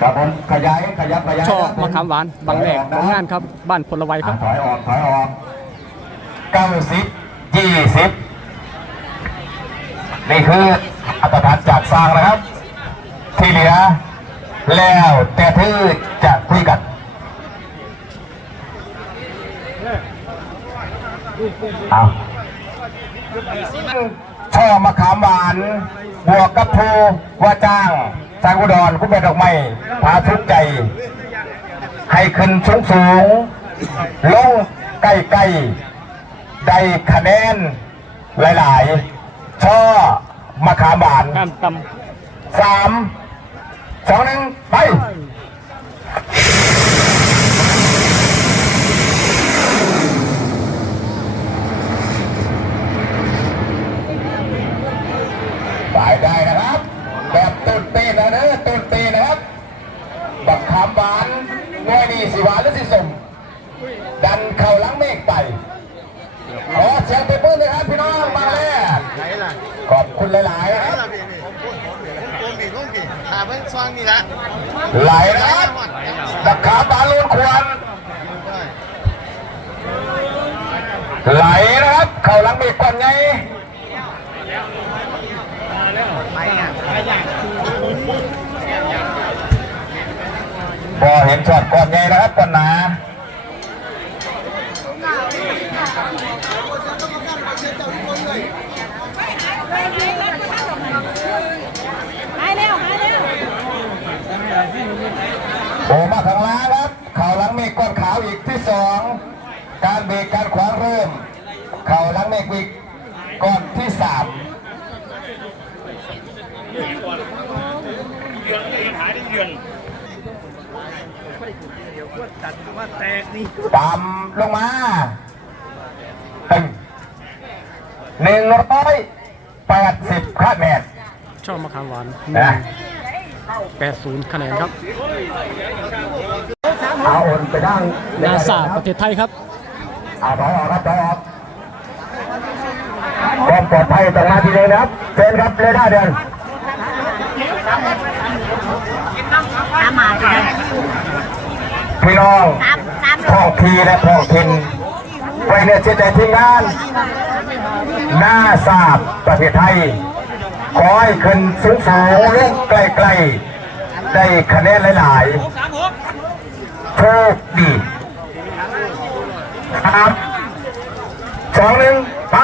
ครับผมขยายขยับขยายช่อมะขามหวานบางแหลกของงานครับ บ้านพลไวยคอะรับ ถอยออกถอยออกเก้าสิบยี่สิบนี่คืออัตราจากสร้างนะครับ ที่เหลือแล้วแต่ที่จะคุยกันเอาช่อมะขามหวาน บวกกับภูว่าจ้าง สร้างอุดรคุณเป็นดอกไม้พาทุกใจ ให้ขึ้นสูงสูงๆลงใกล้ใกล้ๆได้คะแนนหลาย ๆ ช่อมะขามหวานงานตสามสองหนึ่งไปไปได้นะครับ แบบต้นเต้นนะเนอะต้นเต้นนะครับ บักขามหวานงวยนี่สิหวานหรือสิสมดันเข่าหลังเมฆไปขอเสียงเปรบมือเลยครับพี่น้องมาแรกไหนล่ะขอบคุณหลายๆนะครับล่ะพี่นี่โกงปีโกงปีขาเพิ่งซองนี่ละไหลนะครับบักขามหวานล้วนควรไหลนะครับ เข่าลังเมฆก่อนไง พอเห็นช็อตก่อนไงนะครับก่อนหนาหายแล้ยวโผล่มาข้างล่างครับเข่าหลังเมฆก้อนขาวอีกที่สองการเบรกการขวางเริ่ม เข่าหลังเมฆวิกก้อนที่สามเดือนหายได้เดือน ต่ำลงมาตึงหนึ่งร้อยแปดสิบคะแนนำช่อมะขามหวานนะ80คะแนนครับเอาโอนไปดั้งนาซาประเทศไทยครับเอาถอยออกครับถอยออกความปลอดภัยต้องมาทีเดียวนะครับเชิญครับเรด้าร์เดิน ตามมาจ้ะ พี่ น้องตามตามท้องทีและท้องถิ่นไว้เนี่ยเชื่อใจทีมงานหน้าทราบประเทศไทยขอให้ขึ้นสูงสูงลงใกล้ๆได้คะแนนหลายๆโชคดีครับสองหนึ่งไป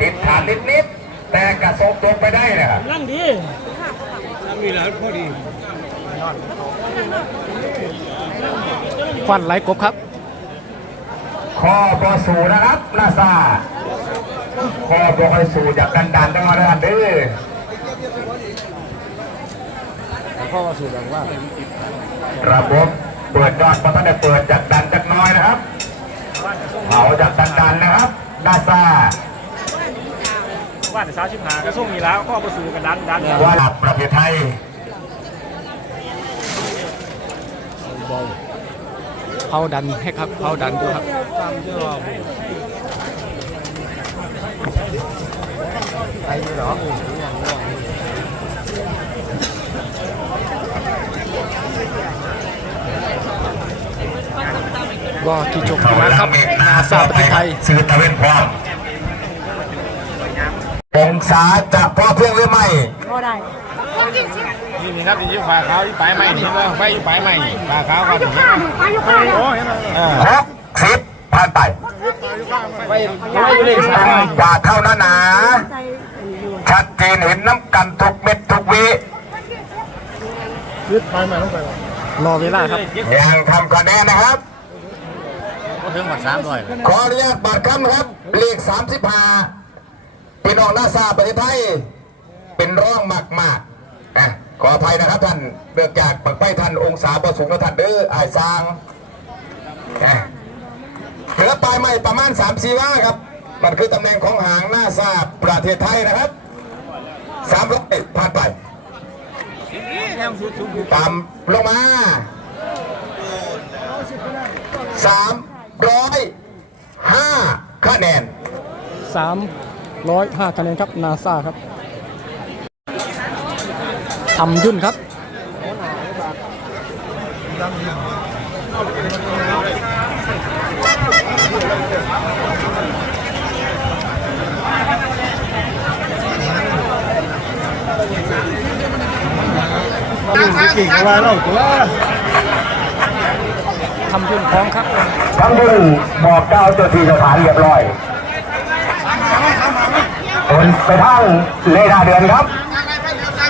ติดฐานนิดๆแต่กระสบตัวไปได้นะครับ นั่งดีนั่งดีแล้วพอดี ควันไหลกบครับคอบอสูนะครับนาซาคอบอคอยสูจากดันดันๆต้องมาดันดื้อพ่อมาสู่แบบว่าระบบเปิดยอดเพราะท่านได้เปิดจากดันจากน้อยนะครับเอาจากดันดันๆนะครับนาซาว่าแต่เช้าชิบหายกระส่งมีแล้วก็ประสูกันดันดันว่าประเทศไทย เผาดันให้ครับเผาดันดูครับใครเหรอก็ที่จบมาครับนาซาประเทศไทยซื้อตะเวนพร้อมองศาจะพอเพียงหรือไม่ก็ได้ นี่นี่ครับที่ฟ้าขาวที่ปลายใหม่นี่ว่าไฟอยู่ปลายใหม่ฟ้าขาวครับไปอยู่ข้างโอ้เห็นไหมหกสิบผ่านไปไฟไฟอยู่เลขสามกว่าเท่านั้นนะชัดเจนเห็นน้ำกันทุกเม็ดทุกวิรอเวลาครับยังทำคะแนนนะครับก็ถึงวัดสามร้อยขออนุญาตบัตรคำนะครับเลข35พี่น้องหน้าซาประเทศไทย เป็นร่องมากมากๆอะ ขออภัยนะครับท่านเบิกจากปักไปท่านองศาประสูงนะท่านเด้อไอายซางเหลือปลายใหม่ประมาณ3 4ว่าครับ มันคือตำแหน่งของหางหน้าซาประเทศไทยนะครับสามร้อยผ่านไป ตามลงมาสามร้อยห้าคะแนน305คะแนนครับนาซาครับำยุ่นครับเก่งว่าเราตัวทำยุ่นพร้อมครับทั้งดึงบอกเจ้าเจ้าที่เจ้าฐานเรียบร้อยเป็นไปทางเลดาเดือนครับ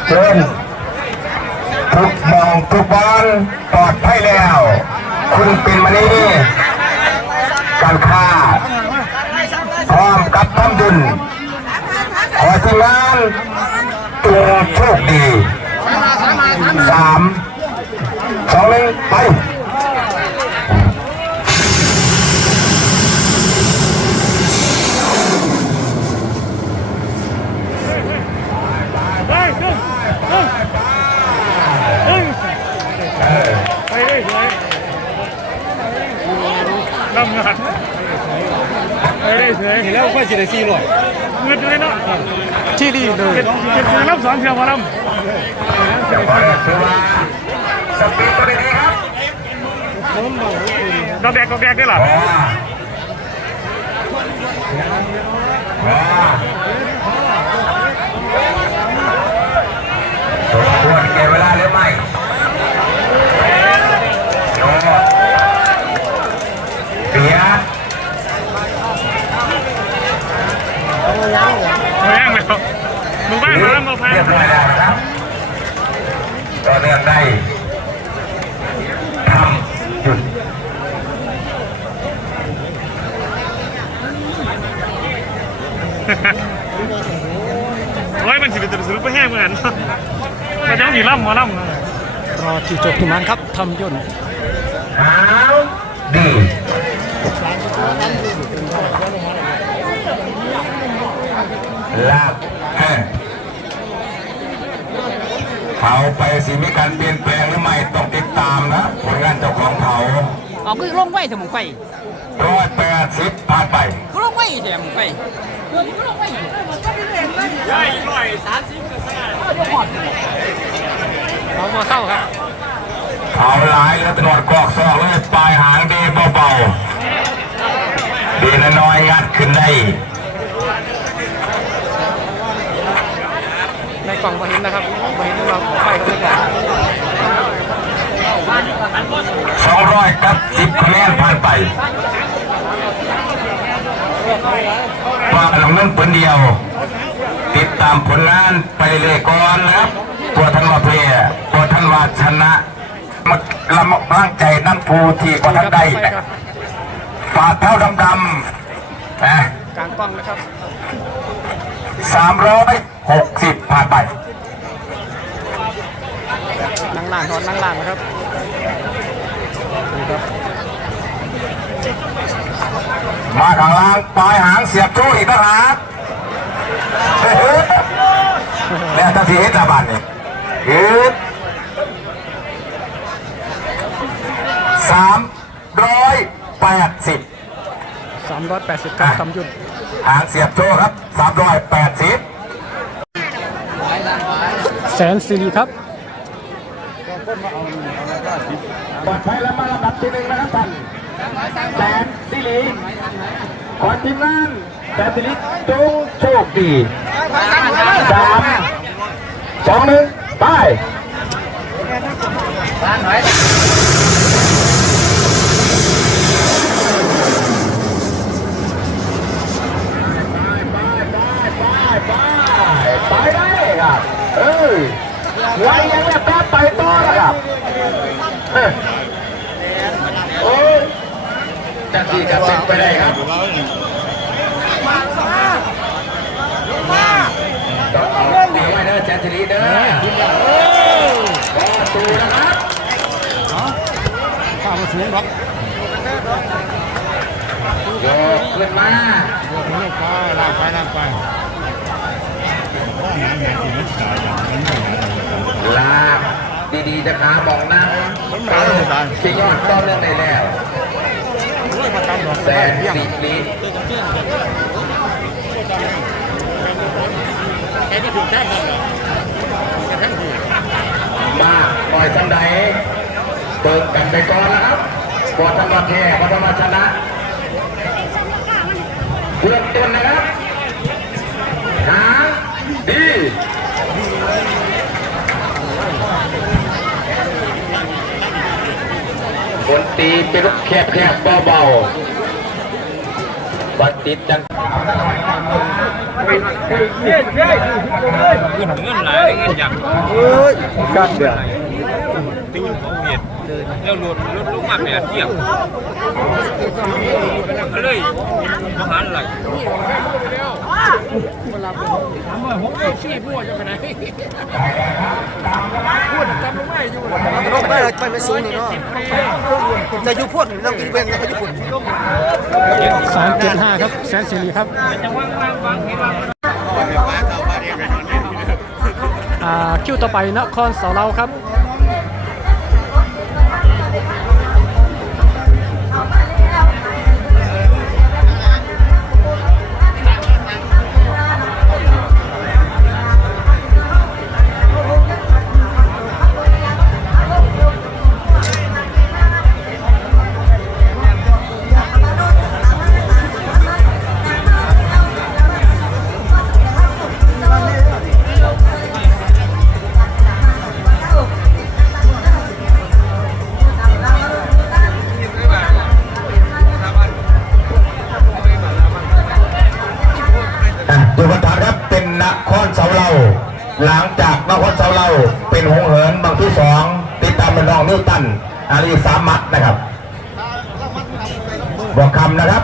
เชิญ ทุกมองทุกบอลปลอดภัยแล้ว คุณปินมานี่การค่าพร้อมกับทำดุลขอทีมงานจงโชคดีสามสองหนึ่งไป ไปได้เลยนำงานไปได้เลยเห็นแล้วก็สิได้สี่ร้อยเงินเลยเนาะที่ดีเลยเก็บเก็บเงินรับสองเที่ยวมาลถือว่าสปีดตัวดีครับดอกแดกดอกแดกได้หรอว้าว้าสมควรแก่เวลาหรือไม่โนเบียร์ แม่งเลยมึงบ้านมาลำเราพันเรียบร้อยแล้วนะครับต่อเนื่องได้ทำหยุดร้อยมันสิบจะซื้อไปแห้งเหมือนกันแต่ยังมีล่ำมาล่ำรอที่จบที่มันครับทำย่นาวดี ลาบเอ้ยเขาไปสิมีการเปลี่ยนแปลงหรือไม่ต้องติดตามนะผลงานเจ้าของเขาเอาคือลงไว้เถอะมึงไฟร้อยแปดสิบผ่านไปก็ลงไว้เถอะมึงไฟเรามาเข้าครับเขาหลายแล้วตำรวจกอกซอกเลยปลายหางดีเบาๆดีน้อยๆงัดขึ้นได้ ในกล่องมาเห็นนะครับมาเห็นเราไฟกันเลยครับสองร้อยกับสิบคะแนนผ่านไปว่าลงเงินผลเดียว ติดตามผลงานไปเลยก่อนนะครับ ตัวท่านว่าเพลตัวท่านว่าชนะมาลำร่างใจนั่งภูที่กว่าท่านใดไฟนะครับฝ่าเท้าดำๆนะกลางกล้องนะครับสามร้อย หกสิบผ่านไปนั่งล่างทอนนั่งล่างนะครับนี่ครับมาข้างล่างปลายหางเสียบชู้อีกต่างหากเฮ้ยแล้วทังทีเฮ็ดระบาดนี่ยืดสามร้อยแปดสิบ380ครับทำยุ่นหางเสียบโชว์ครับสามร้อยแปดสิบ แสนสิริครับปลอดภัยแล้วมาลำดับที่หนึ่งนะครับท่านแสนสิริขอทีมงานแสนสิริจงโชคดีสามสองหนึ่งไปไปได้ครับ เออไว้ยังแบบแป๊บไปต่อนะครับเออ โอ้ยจะที่จะเป็นไปได้ครับต้องเอาเรื่องดีไว้เด้อแจนทรีเด้อก็ตูนะครับข้าวมาสูงรับโยกขึ้นมาลากไปลากไป ดีๆจะหาหมองนั่งที่ยอดต้อนเรื่องได้แล้วแสนสิริแกก็ถูกแจ้งกันเหรอแกแท่งถูกมาหน่อยสันใดเปิดกันไปก่อนนะครับบอธรรมแท้บอธรรมชนะเริ่มต้นนะครับหางดีคน ตีเป็นแคบแคบๆเบาๆบัดติดจังเงินเงินหลายเงินอยากกันเดือดตีนเขาเห็ดแล้วรถรถลงมาแปดเที่ยงก็เลยมหาอะไรลงไปไหน เลยไปไม่สูงนี่เนาะจะอยู่พวกนี่ต้องกินเว้นแล้วก็อยู่พุ่นสามเจ็ดห้าครับแสนสิริครับคิวต่อไปนครเสาเราครับ หลังจากนครเสาเราเป็นหงเหินบางที่สองติดตามเป็นน้องนิวตันอารีสามมัดนะครับ บอกคำนะครับ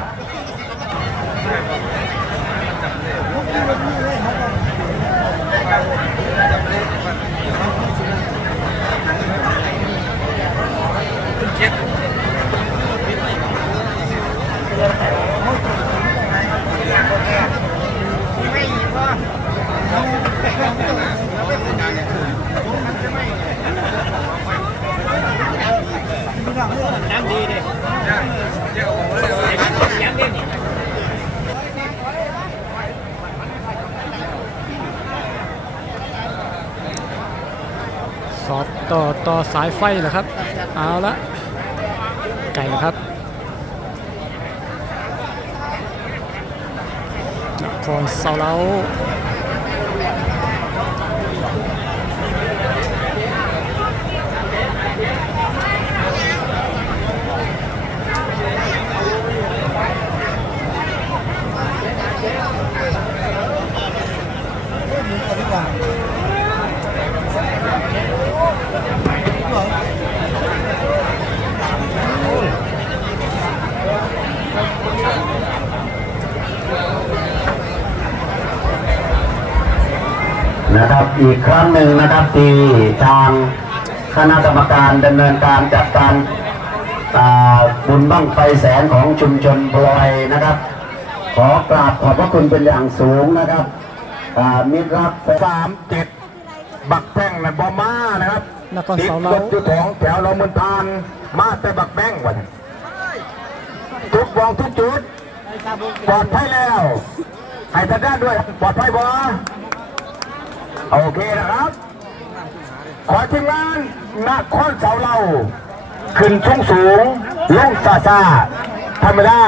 สอด ต่อสายไฟเหรอครับ เอาละไก่นะครับนครเซาเรา นะครับ อีกครั้งหนึ่งนะครับที่ทางคณะกรรมการดำเนินการจัดการอ่าบุญบั้งไฟแสนของชุมชนพลอยนะครับ ขอกราบขอบพระคุณเป็นอย่างสูงนะครับอ่ามิตรรักสามเจ็ดบักแท่งนะบอมานะครับนครเสาเราติดรถอยู่ท้องแถวเราเมือนทานมาแต่บักแบงวันทุกวงทุกจุดปลอดภัยแล้วให้ท่านด้านด้วยปลอดภัยบ่ โอเคนะครับ ขอทีมงานนครเสาเรา ขึ้นสูงสูงลงซาซาธรรมดา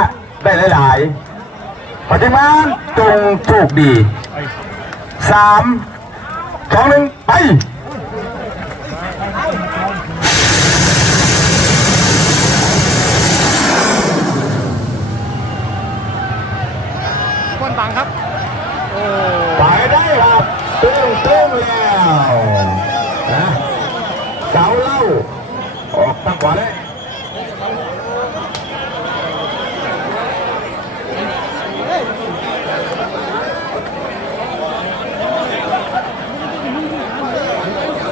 ได้หลายๆ ขอทีมงานจงโชคดีสามสองหนึ่งไปคนบังครับ โอ้ ไปได้ครับตุ้งตุ้งแล้วนะเสาเล่า ออกตั้งก่อนเลย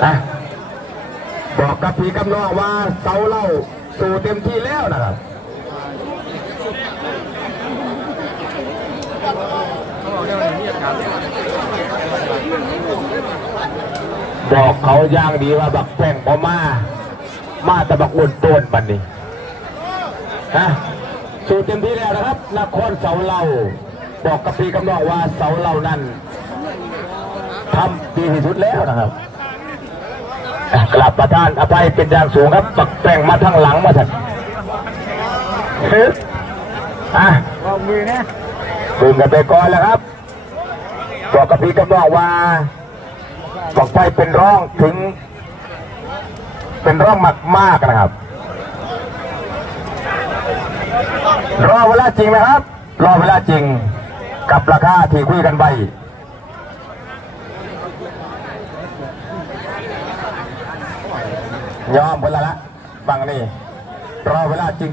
อะบอกกับพี่กำ น้องว่าเสาเล่าสู่เต็มที่แล้วนะครับบอกเขาอย่างดีว่าบักแป้งพอมา มาแต่บักอ้วนต้นบันนี้ฮะสู้เต็มที่แล้วนะครับนครเสาเล่าบอกกับพี่กำนองว่าเสาเล่านั้นทำดีที่สุดแล้วนะครับ กลับประทานอภัยเป็นอย่างสูงครับบักแป้งมาทางหลังมาถัดเฮ้ยอะดึงกันไปก่อนแล้วครับบอกกับพี่กำนองว่าบอกไปเป็นร่องถึง เป็นร่องมากมากๆนะครับ รอเวลาจริงนะครับ รอเวลาจริง กับราคาที่คุยกันไป ยอมเวลาละฟังนี่รอเวลาจริง